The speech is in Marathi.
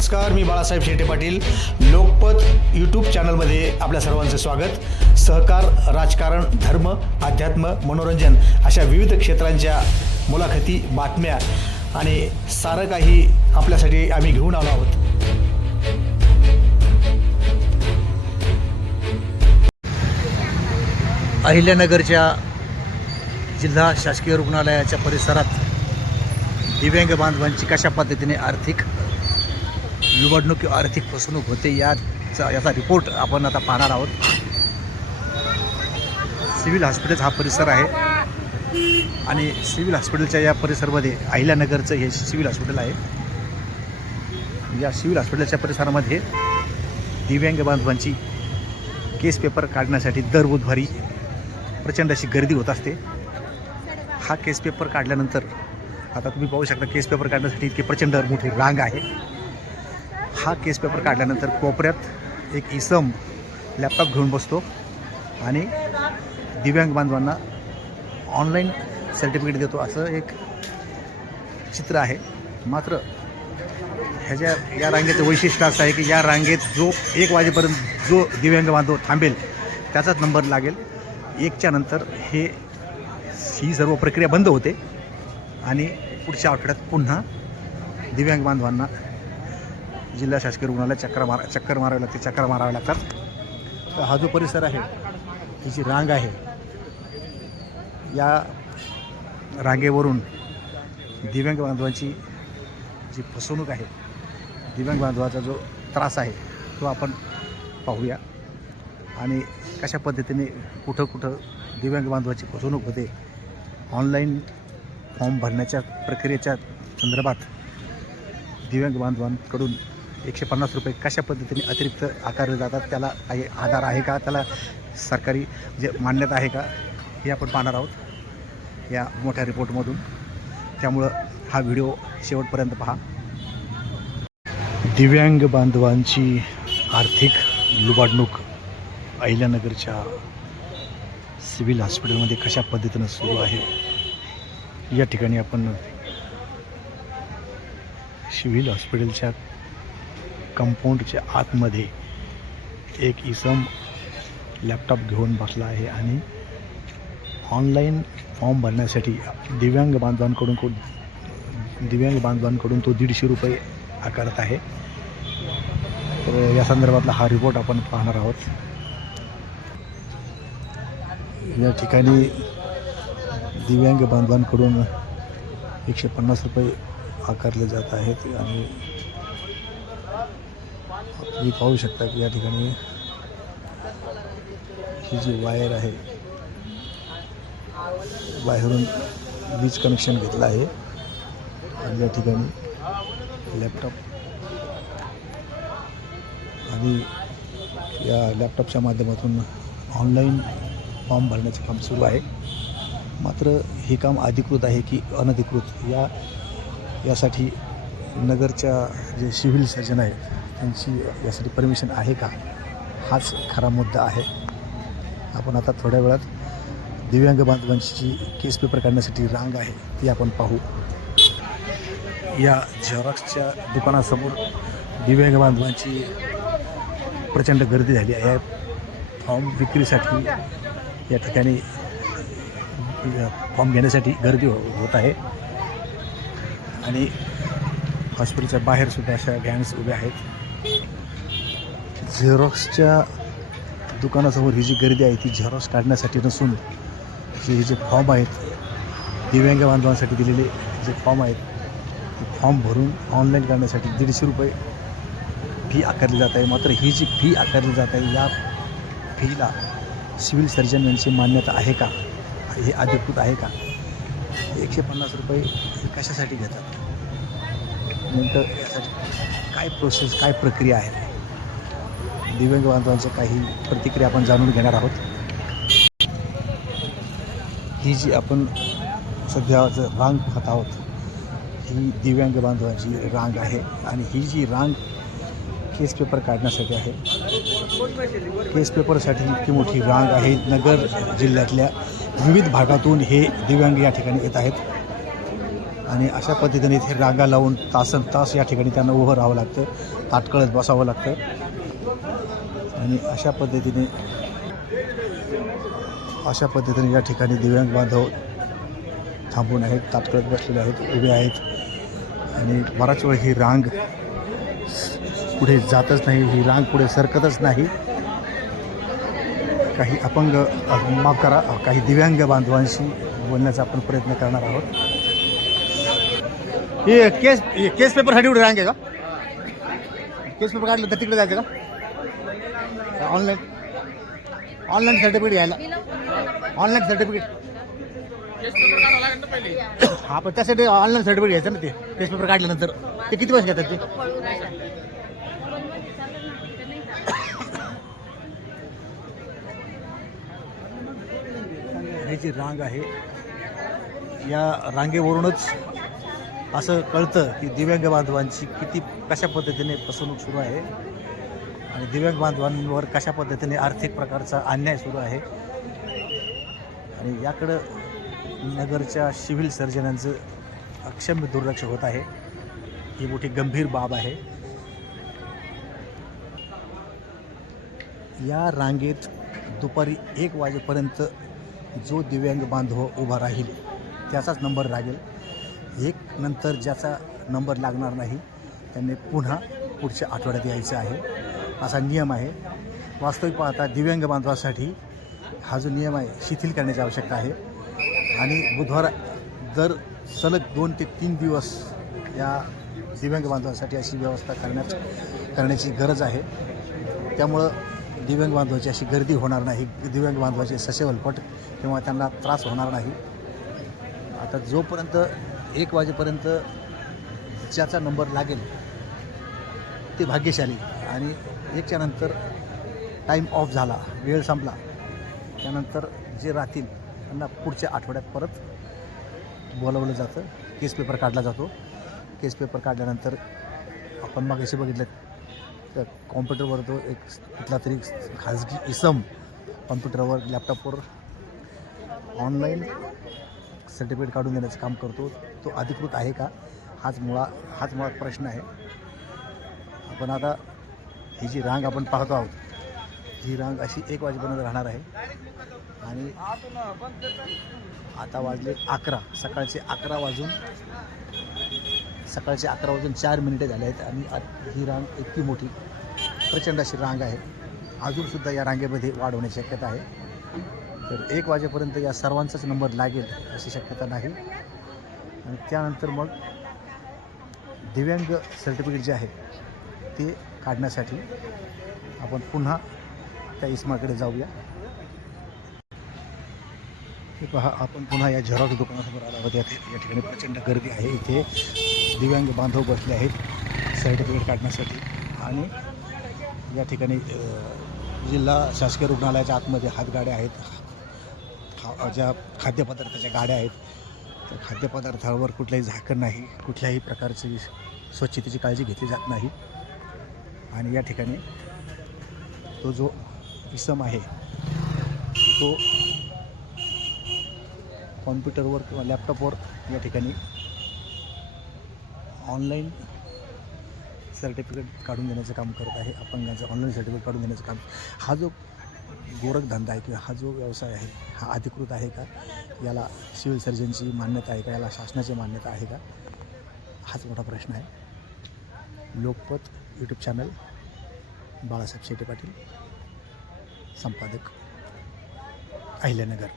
नमस्कार मी बाळासाहेब शेटे पाटील. लोकपत यूट्यूब चॅनलमध्ये आपल्या सर्वांचं स्वागत. सहकार राजकारण धर्म अध्यात्म मनोरंजन अशा विविध क्षेत्रांच्या मुलाखती बातम्या आणि सारं काही आपल्यासाठी आम्ही घेऊन आलो आहोत. अहिल्यानगरच्या जिल्हा शासकीय रुग्णालयाच्या परिसरात दिव्यांग बांधवांची कशा पद्धतीने आर्थिक निवडणूक किंवा आर्थिक फसवणूक होते याचा याचा रिपोर्ट आपण आता पाहणार आहोत. सिव्हिल हॉस्पिटल हा परिसर आहे. आणि सिव्हिल हॉस्पिटलच्या या परिसरमध्ये अहिल्यानगरचं हे सिव्हिल हॉस्पिटल आहे. या सिव्हिल हॉस्पिटलच्या परिसरामध्ये दिव्यांग बांधवांची केस पेपर काढण्यासाठी दर बुधवारी प्रचंड अशी गर्दी होत असते. हा केस पेपर काढल्यानंतर आता तुम्ही पाहू शकता केस पेपर काढण्यासाठी इतकी प्रचंड मोठी रांग आहे. हा केस पेपर काढल्यानंतर कोपऱ्यात एक इसम लॅपटॉप घेऊन बसतो आणि दिव्यांग बांधवांना ऑनलाईन सर्टिफिकेट देतो. असं एक चित्र आहे. मात्र ह्याच्या या रांगेचं वैशिष्ट्य असं आहे की या रांगेत जो एक वाजेपर्यंत जो दिव्यांग बांधव थांबेल त्याचाच नंबर लागेल. एकच्या नंतर हे ही सर्व प्रक्रिया बंद होते आणि पुढच्या आठवड्यात पुन्हा दिव्यांग बांधवांना जिल्हा शासकीय रुग्णालयात चक्कर मारा चक्कर मारावे लागते चक्कर मारावे लागतात. तर हा जो परिसर आहे ही जी रांग आहे या रांगेवरून दिव्यांग बांधवांची जी फसवणूक आहे दिव्यांग बांधवाचा जो त्रास आहे तो आपण पाहूया. आणि कशा पद्धतीने कुठं कुठं दिव्यांग बांधवाची फसवणूक होते ऑनलाईन फॉर्म भरण्याच्या प्रक्रियेच्या संदर्भात दिव्यांग बांधवांकडून एकशे पन्नास रुपये कशा पद्धतीने अतिरिक्त आकारले जातात त्याला काही आधार आहे का त्याला सरकारी जे मान्यता आहे का हे आपण पाहणार आहोत या मोठ्या रिपोर्टमधून. त्यामुळं हा व्हिडिओ शेवटपर्यंत पहा. दिव्यांग बांधवांची आर्थिक लुबाडणूक अहिल्यानगरच्या सिव्हिल हॉस्पिटलमध्ये कशा पद्धतीनं सुरू आहे या ठिकाणी आपण सिव्हिल हॉस्पिटलच्या कंपाऊंडच्या आतमध्ये एक इसम लॅपटॉप घेऊन बसला आहे आणि ऑनलाईन फॉर्म भरण्यासाठी दिव्यांग बांधवांकडून को दिव्यांग बांधवांकडून तो दीडशे रुपये आकारत आहे. तर या संदर्भातला हा रिपोर्ट आपण पाहणार आहोत. या ठिकाणी दिव्यांग बांधवांकडून एकशे पन्नास रुपये आकारले जात आहेत आणि तुम्ही पाहू शकता की या ठिकाणी ही जी वायर आहे बाहेरून वीज कनेक्शन घेतलं आहे. आणि या ठिकाणी लॅपटॉप. आणि या लॅपटॉपच्या माध्यमातून ऑनलाईन फॉर्म भरण्याचं काम सुरू आहे. मात्र हे काम अधिकृत आहे की अनधिकृत? या यासाठी नगरच्या जे सिव्हिल सर्जन आहेत त्यांची यासाठी परमिशन आहे का? हाच खरा मुद्दा आहे. आपण आता थोड्या वेळात दिव्यांग बांधवांची जी केस पेपर काढण्यासाठी रांग आहे ती आपण पाहू. या झेरॉक्सच्या दुकानासमोर दिव्यांग बांधवांची प्रचंड गर्दी झाली आहे. फॉर्म विक्रीसाठी या ठिकाणी फॉर्म घेण्यासाठी गर्दी हो होत आहे. आणि हॉस्पिटलच्या बाहेरसुद्धा अशा व्हॅन्स उभ्या आहेत. झेरॉक्सच्या दुकानासमोर ही जी गर्दी आहे ती झेरॉक्स काढण्यासाठी नसून जे हे जे फॉर्म आहेत दिव्यांग बांधवांसाठी दिलेले जे फॉर्म आहेत ते फॉर्म भरून ऑनलाईन करण्यासाठी दीडशे रुपये फी आकारली जात आहे. मात्र ही जी फी आकारली जात आहे या फीला सिव्हिल सर्जन यांची मान्यता आहे का? हे अधिकृत आहे का? एकशे पन्नास रुपये कशासाठी घेतात? नंतर यासाठी काय प्रोसेस काय प्रक्रिया आहे? दिव्यांग बांधवांच्या काही प्रतिक्रिया आपण जाणून घेणार आहोत. ही जी आपण सध्या रांग पाहत आहोत ही दिव्यांग बांधवांची रांग आहे आणि ही जी रांग केस पेपर काढण्यासाठी आहे केस पेपरसाठी इतकी मोठी रांग आहे. नगर जिल्ह्यातल्या विविध भागातून हे दिव्यांग या ठिकाणी येत आहेत. आणि अशा पद्धतीने इथे रांगा लावून तासन तास या ठिकाणी त्यांना उभं राहावं लागतं ताटकळत बसावं लागतं. आणि अशा पद्धतीने अशा पद्धतीने या ठिकाणी दिव्यांग बांधव थांबून आहेत ताटकळत बसलेले आहेत उभे आहेत. आणि बराच वेळ ही रांग पुढे जातच नाही ही रांग पुढे सरकतच नाही. काही अपंग माफ करा काही दिव्यांग बांधवांशी बोलण्याचा आपण प्रयत्न करणार आहोत. हे केस केस पेपरसाठी कुठे रांग आहे का? केस पेपर काढलं तर तिकडे जायचं का? ऑनलाईन ऑनलाईन सर्टिफिकेट घ्यायला. Online certificate. हा पण त्यासाठी ऑनलाईन सर्टिफिकेट घ्यायचं ना ते टेस्ट पेपर काढल्यानंतर. ते किती वर्ष घेतात ते? जी रांग आहे या रांगेवरूनच असं कळतं की दिव्यांग बांधवांची किती कशा पद्धतीने फसवणूक सुरू आहे. आणि दिव्यांग बांधवांवर कशा पद्धतीने आर्थिक प्रकारचा अन्याय सुरू आहे? आणि याकडं नगरच्या सिव्हिल सर्जनांचं अक्षम्य दुर्लक्ष होत आहे. ही मोठी गंभीर बाब आहे. या रांगेत दुपारी एक वाजेपर्यंत जो दिव्यांग बांधव उभा राहील त्याचाच नंबर लागेल. एक नंतर ज्याचा नंबर लागणार नाही त्यांनी पुन्हा पुढच्या आठवड्यात यायचं आहे. असा नियम आहे. वास्तविक पाहता दिव्यांग बांधवासाठी हा जो नियम आहे शिथिल करण्याची आवश्यकता आहे. आणि बुधवार दर सलग दोन ते तीन दिवस या दिव्यांग बांधवांसाठी अशी व्यवस्था करण्यात करण्याची गरज आहे. त्यामुळं दिव्यांग बांधवाची अशी गर्दी होणार नाही. दिव्यांग बांधवाचे ससेवलपट किंवा त्यांना त्रास होणार नाही. आता जोपर्यंत एक वाजेपर्यंत ज्याचा नंबर लागेल ते भाग्यशाली आणि एकच्यानंतर टाईम ऑफ झाला वेळ संपला. त्यानंतर जे राहतील त्यांना पुढच्या आठवड्यात परत बोलवलं जातं. केस पेपर काढला जातो. केस पेपर काढल्यानंतर आपण मग असे बघितलं तर कॉम्प्युटरवर तो एक कुठला तरी खाजगी इसम कॉम्प्युटरवर लॅपटॉपवर ऑनलाईन सर्टिफिकेट काढून देण्याचं काम करतो. तो अधिकृत आहे का? हाच मुळा हाच मुळात प्रश्न आहे. आपण आता ही जी रांग आपण पाहतो आहोत ही रांग अशी एक वाजेपर्यंत राहणार आहे. आणि आता वाजले अकरा सकाळचे अकरा वाजून सकाळचे अकरा वाजून चार मिनिटे झाले आहेत आणि ही रांग इतकी मोठी प्रचंड अशी रांग आहे. अजूनसुद्धा या रांगेमध्ये वाढ होण्याची शक्यता आहे. तर एक वाजेपर्यंत या सर्वांचाच नंबर लागेल अशी शक्यता नाही. आणि त्यानंतर मग दिव्यांग सर्टिफिकेट जे आहे ते काढण्यासाठी आपण पुन्हा त्या इस्माकडे जाऊया. हे पहा आपण पुन्हा या झेरॉक्स दुकानासमोर आलो आहोत. या ठिकाणी प्रचंड गर्दी आहे. इथे दिव्यांग बांधव बसले आहेत सर्टिफिकेट काढण्यासाठी. आणि या ठिकाणी जिल्हा शासकीय रुग्णालयाच्या आतमध्ये हातगाड्या आहेत. खा ज्या खाद्यपदार्थाच्या गाड्या आहेत त्या खाद्यपदार्थावर कुठलाही झाकण नाही. कुठल्याही प्रकारची स्वच्छतेची काळजी घेतली जात नाही. आणि या ठिकाणी तो जो इसम आहे तो कॉम्प्युटरवर किंवा लॅपटॉपवर या ठिकाणी ऑनलाईन सर्टिफिकेट काढून देण्याचं काम करत आहे अपंगांचं ऑनलाईन सर्टिफिकेट काढून देण्याचं काम. हा जो गोरखधंदा आहे किंवा हा जो व्यवसाय आहे हा अधिकृत आहे का? याला सिव्हिल सर्जनची मान्यता आहे का? याला शासनाची मान्यता आहे का? हाच मोठा प्रश्न आहे. लोकपत यूट्यूब चॅनल बाळासाहेब शेटे पाटील संपादक अहिल्यानगर.